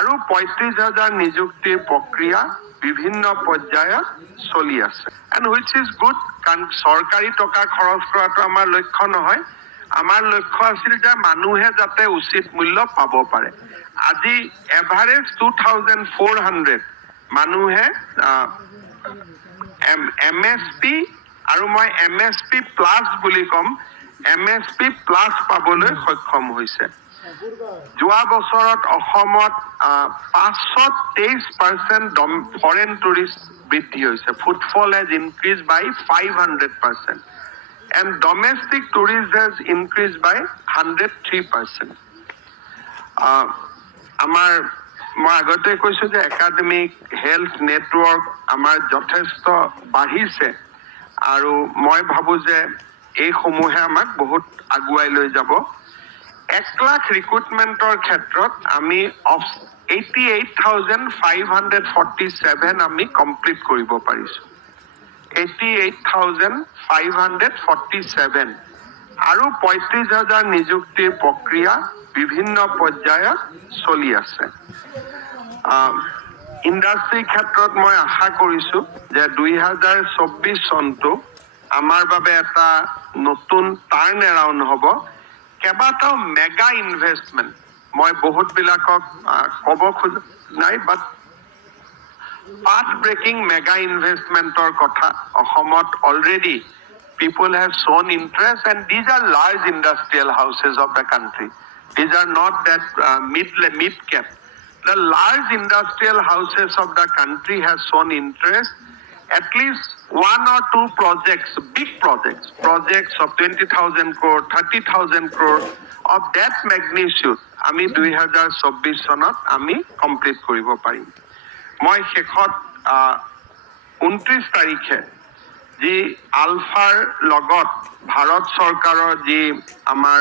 আৰু ৩৫,০০০ নিযুক্তিৰ প্ৰক্ৰিয়া বিভিন্ন পৰ্যায়ত চলি আছে এণ্ড হুইচ ইজ গুড কাৰণ চৰকাৰী টকা খৰচ কৰাটো আমাৰ লক্ষ্য নহয় আমাৰ লক্ষ্য আছিল যে মানুহে যাতে উচিত মূল্য পাব পাৰে আজি এভাৰেজ 2,400 মানুহে MSP আৰু মই MSP প্লাছ বুলি কম MSP প্লাছ পাবলৈ সক্ষম হৈছে যোৱা বছৰত অসমত 523% ফৰেন টুৰিষ্ট বৃদ্ধি হৈছে footfall has increased by 500% and domestic tourism has increased by 103%. আমাৰ মই আগতে কৈছো যে একাডেমিক হেলথ নেটৱৰ্ক আমাৰ যথেষ্ট বাঢ়িছে আৰু মই ভাবো যে এই সমূহে আমাক বহুত আগুৱাই লৈ যাব 1 লাখ ৰিক্ৰুটমেন্টৰ ক্ষেত্ৰত আমি 88,547 আমি কমপ্লিট কৰিব পাৰিছো 88,547 আৰু ৩৫,০০০ নিযুক্তিৰ প্ৰক্ৰিয়া বিভিন্ন পৰ্যায়ত চলি আছে ইণ্ডাষ্ট্ৰী ক্ষেত্ৰত মই আশা কৰিছো যে 2024 চনটো আমাৰ বাবে এটা নতুন টাৰ্ণ এৰাউণ্ড হ'ব কেইবাটাও মেগা ইনভেষ্টমেণ্ট মই বহুত বিলাকক ক'ব খোজ নাই বাট পাথ ব্ৰেকিং মেগা ইনভেষ্টমেণ্টৰ কথা অসমত already people have shown interest and these are large industrial houses of the country these are not that mid cap the large industrial houses of the country has shown interest at least 1 or 2 projects big projects of 20,000 crore 30,000 crore of that magnitude আমি 2024 চনত আমি complete কৰিব পাৰিম মই শেষত 29 তাৰিখে যি আলফাৰ লগত ভাৰত চৰকাৰৰ যি আমাৰ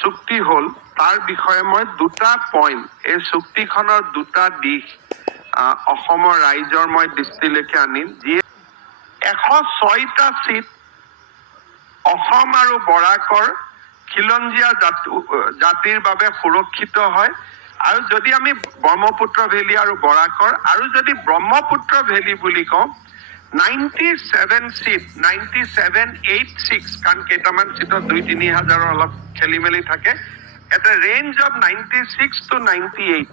চুক্তি হল তাৰ বিষয়ে মই দুটা পইণ্ট এই চুক্তিখনৰ দুটা দিশ অসমৰ ৰাইজৰ মই দৃষ্টিলৈকে আনিম যি 106টা সিট অসম আৰু বৰাকৰ খিলঞ্জীয়া জাতিৰ বাবে সুৰক্ষিত হয় আৰু যদি আমি ব্ৰহ্মপুত্ৰ ভেলী আৰু বৰাকৰ আৰু যদি ব্ৰহ্মপুত্ৰ ভেলী বুলি কওঁ 97 সিট 9786 কাৰণ কেইটামান সিটত 2-3 হাজাৰৰ অলপ খেলিমেলি থাকে এটা ৰেঞ্জ অফ 96 to 98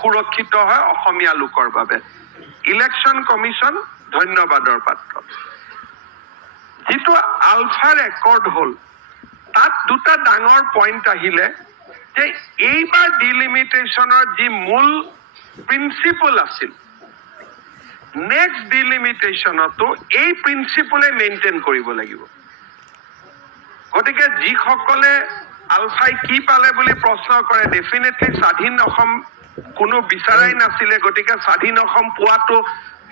সুৰক্ষিত হয় অসমীয়া লোকৰ বাবে ইলেকশ্যন কমিশ্যন ধন্যবাদৰ পাত্ৰ যিটো আলফাৰ একৰ্ড হল তাত দুটা ডাঙৰ পইণ্ট আহিলে যে এইবাৰ ডিলিমিটেশ্যনৰ যি মূল প্ৰিন্সিপল আছিল নেক্সট ডিলিমিটেশ্যনতো এই প্ৰিন্সিপলে মেইনটেইন কৰিব লাগিব গতিকে যিসকলে আলফাই কি পালে বুলি প্ৰশ্ন কৰে ডেফিনেটলি স্বাধীন অসম কোনো বিচাৰাই নাছিলে গতিকে স্বাধীন অসম পোৱাটো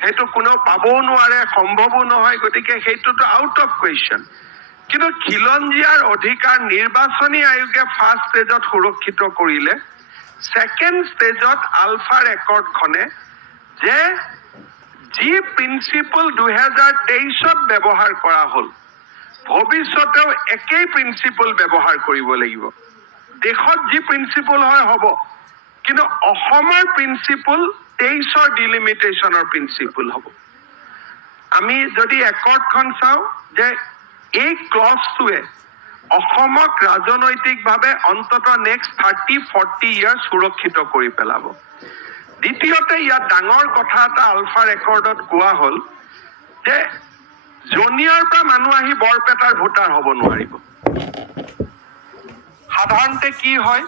সেইটো কোনো পাবও নোৱাৰে সম্ভৱো নহয় গতিকে সেইটোতো আউট অফ কুৱেশ্যন কিন্তু খিলঞ্জীয়াৰ অধিকাৰ নিৰ্বাচনী আয়োগে ফাৰ্ষ্ট ষ্টেজত সুৰক্ষিত কৰিলে ছেকেণ্ড ষ্টেজত আলফাৰ একৰ্ডখনে যে যি প্ৰিন্সিপল 2023ত ব্যৱহাৰ কৰা হ'ল ভৱিষ্যতেও একেই প্ৰিন্সিপল ব্যৱহাৰ কৰিব লাগিব দেশত যি প্ৰিন্সিপল হয় হ'ব কিন্তু অসমৰ প্ৰিন্সিপল 23ৰ ডিলিমিটেশ্যনৰ প্ৰিন্সিপল হ'ব আমি যদি একৰ্ডখন চাওঁ যে এই ক্লজটোৱে অসমক ৰাজনৈতিকভাৱে অন্তত নেক্সট 30-40 ইয়াৰ্ছ সুৰক্ষিত কৰি পেলাব দ্বিতীয়তে ইয়াত ডাঙৰ কথা এটা আলফাৰ একৰ্ডত কোৱা হ'ল যে জনিয়াৰ পৰা মানুহ আহি বৰপেটাৰ ভোটাৰ হ'ব নোৱাৰিব সাধাৰণতে কি হয়